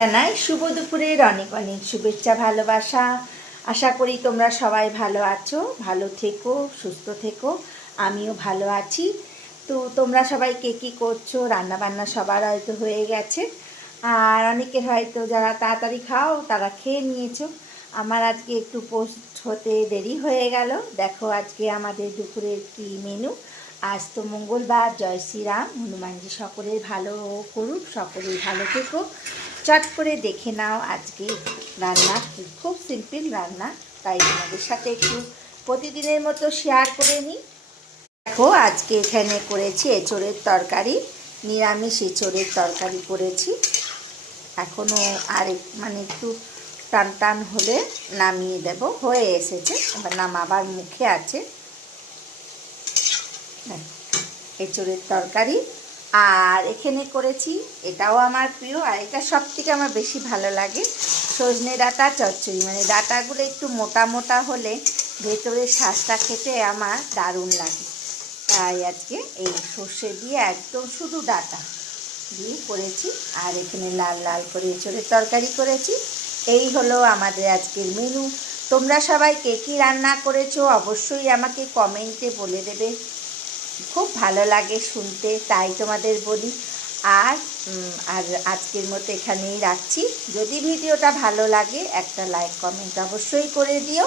জানাই শুভ দুপুরের অনেক অনেক শুভেচ্ছা ভালোবাসা। আশা করি তোমরা সবাই ভালো আছো, ভালো থেকো, সুস্থ থেকো। আমিও ভালো আছি। তো তোমরা সবাই কে কী করছো? রান্নাবান্না সবার হয়তো হয়ে গেছে, আর অনেকের হয়তো যারা তাড়াতাড়ি খাও তারা খেয়ে নিয়েছো। আমার আজকে একটু পোস্ট হতে দেরি হয়ে গেল। দেখো আজকে আমাদের দুপুরের কী মেনু। আজ তো মঙ্গলবার, জয় শ্রীরাম, হনুমানজি সকলের ভালো করুক, সকলেই ভালো থেকো। চট করে দেখে নাও আজকে রান্না। খুব সিম্পল রান্না, তাই তোমাদের সাথে একটু প্রতিদিনের মতো শেয়ার করে নিই। দেখো আজকে এখানে করেছি এঁচোড়ের তরকারি, নিরামিষ এঁচোড়ের তরকারি করেছি। এখনও আর একটু টান টান হলে নামিয়ে দেব, হয়ে এসেছে, এবার নামাবার মুখে আছে। এঁচোড়ের তরকারি আর এখানে করেছি, এটাও আমার প্রিয়, আর এটা সব থেকে আমার বেশি ভালো লাগে, সজনে ডাঁটা চচ্চড়ি। মানে ডাঁটাগুলো একটু মোটা মোটা হলে ভেতরের শাঁসটা খেতে আমার দারুণ লাগে। তাই আজকে এই সর্ষে দিয়ে একদম শুধু ডাঁটা দিয়ে করেছি। আর এখানে লাল লাল করে এঁচোড়ের তরকারি করেছি। এই হলো আমাদের আজকের মেনু। তোমরা সবাই কে কী রান্না করেছো অবশ্যই আমাকে কমেন্টে বলে দেবে, খুব ভালো লাগে শুনতে, তাই তোমাদের বলি। আর আজকের মতো এখানেই রাখছি। যদি ভিডিওটা ভালো লাগে একটা লাইক কমেন্ট অবশ্যই করে দিও।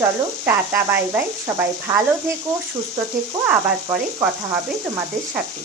চলো টাটা, বাই বাই, সবাই ভালো থেকো, সুস্থ থেকো, আবার পরে কথা হবে তোমাদের সাথে।